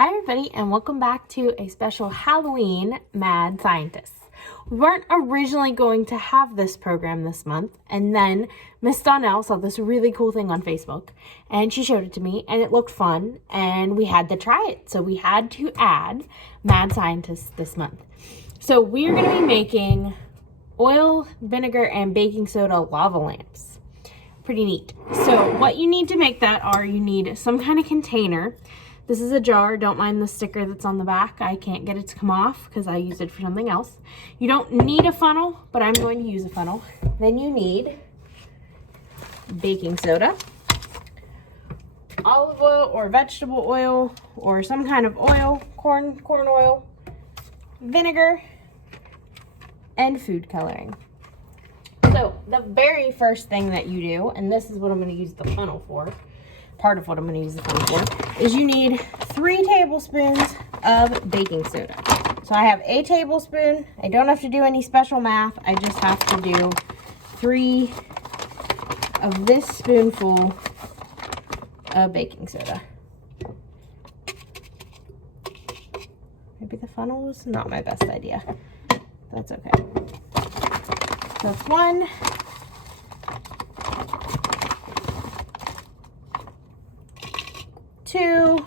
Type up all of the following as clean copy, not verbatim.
Hi everybody and welcome back to a special Halloween Mad Scientists. We weren't originally going to have this program this month, and then Miss Donnell saw this really cool thing on Facebook and she showed it to me and it looked fun and we had to try it. So we had to add Mad Scientists this month. So we're going to be making oil, vinegar, and baking soda lava lamps. Pretty neat. So what you need to make that are you need some kind of container. This is a jar. Don't mind the sticker that's on the back. I can't get it to come off because I used it for something else. You don't need a funnel, but I'm going to use a funnel. Then you need baking soda, olive oil or vegetable oil or some kind of oil, corn oil, vinegar, and food coloring. So the very first thing that you do, and this is what I'm going to use the funnel for, part of what I'm going to use the funnel for, is you need 3 tablespoons of baking soda. So I have a tablespoon. I don't have to do any special math. I just have to do 3 of this spoonful of baking soda. Maybe the funnel was not my best idea. That's okay. So that's 1. 2.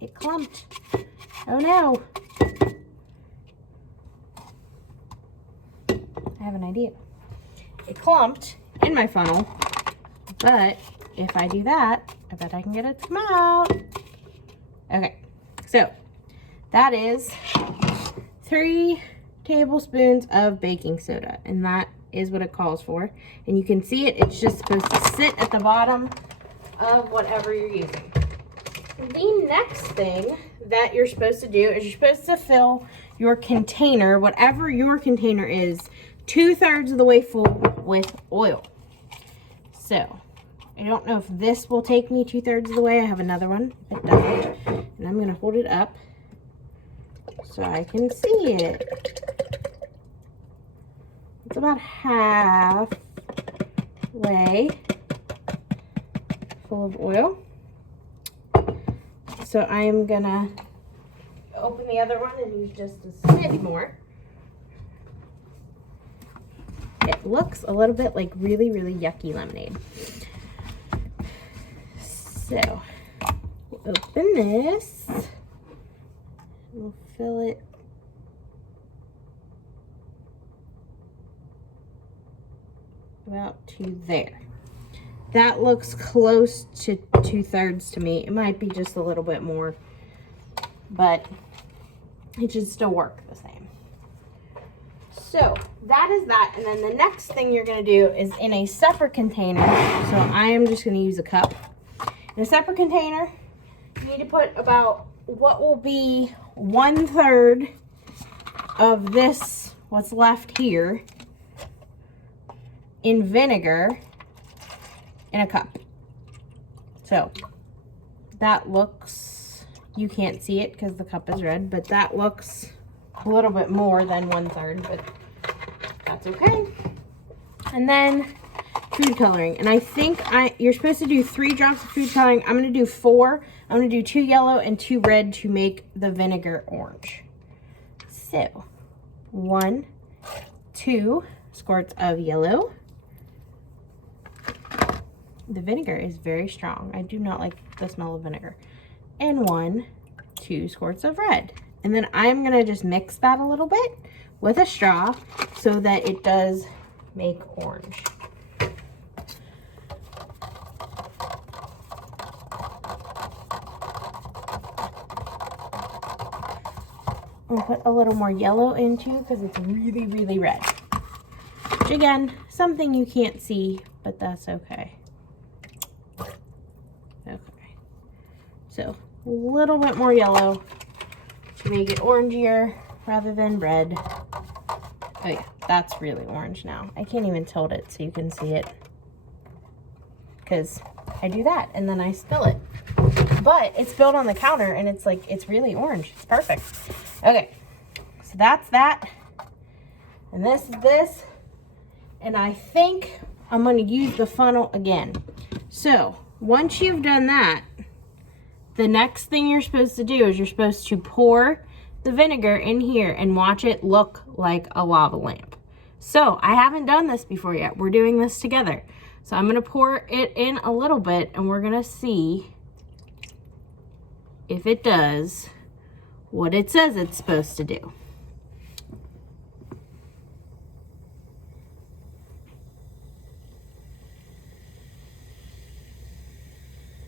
It clumped. Oh no. I have an idea. It clumped in my funnel, but if I do that, I bet I can get it to come out. Okay. So that is 3 tablespoons of baking soda, and that is what it calls for. And you can see it, it's just supposed to sit at the bottom of whatever you're using. The next thing that you're supposed to do is you're supposed to fill your container, whatever your container is, 2/3 of the way full with oil. So I don't know if this will take me 2/3 of the way. I have another one. It doesn't. And I'm going to hold it up so I can see it. It's about halfway full of oil. So I am going to open the other one and use just a smidge more. It looks a little bit like really, really yucky lemonade. So we'll open this. We'll fill it about to there. That looks close to 2/3 to me. It might be just a little bit more, but it should still work the same. So that is that, and then the next thing you're going to do is in a separate container. So I am just going to use a cup. In a separate container, you need to put about what will be 1/3 of this, what's left here, in vinegar in a cup. So that looks, you can't see it because the cup is red, but that looks a little bit more than 1/3, but that's okay. And then food coloring, and I think you're supposed to do 3 drops of food coloring. I'm going to do 4. I'm going to do 2 yellow and 2 red to make the vinegar orange. So 1, 2 squirts of yellow. The vinegar is very strong. I do not like the smell of vinegar. And 1, 2 squirts of red. And then I'm going to just mix that a little bit with a straw so that it does make orange. I'll put a little more yellow into because it's really, really red. Which again, something you can't see, but that's okay. Okay. So a little bit more yellow to make it orangier rather than red. Oh yeah, that's really orange now. I can't even tilt it so you can see it, because I do that and then I spill it. but it's spilled on the counter and it's like, it's really orange. It's perfect. Okay, so that's that. And this is this. And I think I'm going to use the funnel again. So once you've done that, the next thing you're supposed to do is you're supposed to pour the vinegar in here and watch it look like a lava lamp. So I haven't done this before yet. We're doing this together. So I'm going to pour it in a little bit and we're going to see if it does what it says it's supposed to do.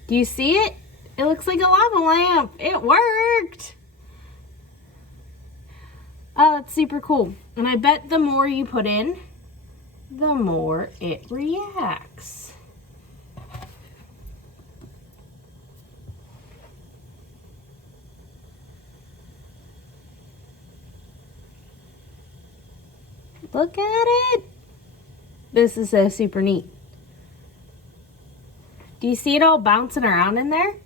Do you see it? It looks like a lava lamp. It worked. Oh, it's super cool. And I bet the more you put in, the more it reacts. Look at it. This is so super neat. Do you see it all bouncing around in there?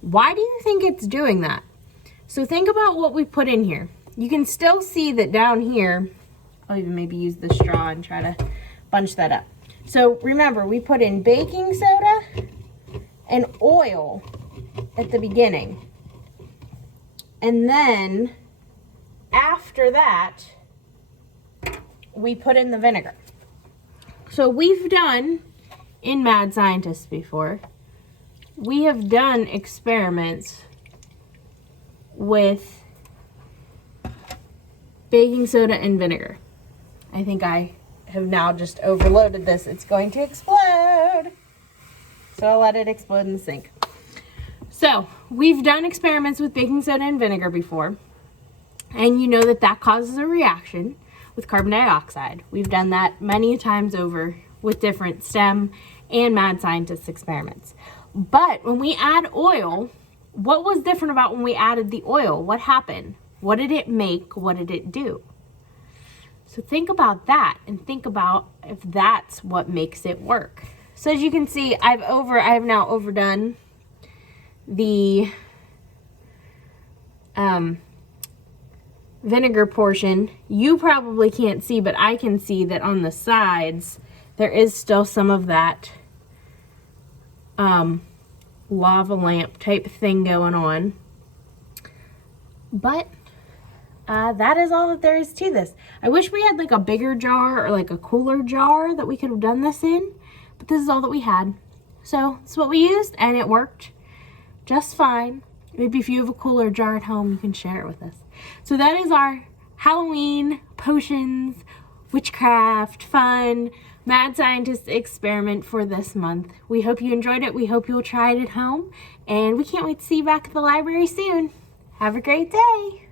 Why do you think it's doing that? So think about what we put in here. You can still see that down here, I'll even maybe use the straw and try to bunch that up. So remember, we put in baking soda and oil at the beginning. And then after that, we put in the vinegar. So we've done, in Mad Scientist before, we have done experiments with baking soda and vinegar. I think I have now just overloaded this. It's going to explode. So I'll let it explode in the sink. So we've done experiments with baking soda and vinegar before. And you know that that causes a reaction with carbon dioxide. We've done that many times over with different STEM and Mad Scientist experiments. But when we add oil, what was different about when we added the oil? What happened? What did it make? What did it do? So think about that and think about if that's what makes it work. So as you can see, I have now overdone the vinegar portion. You probably can't see, but I can see that on the sides there is still some of that lava lamp type thing going on. But that is all that there is to this. I wish we had like a bigger jar or like a cooler jar that we could have done this in, but this is all that we had. So it's what we used and it worked just fine. Maybe if you have a cooler jar at home, you can share it with us. So that is our Halloween potions, witchcraft, fun, Mad Scientist experiment for this month. We hope you enjoyed it. We hope you'll try it at home. And we can't wait to see you back at the library soon. Have a great day.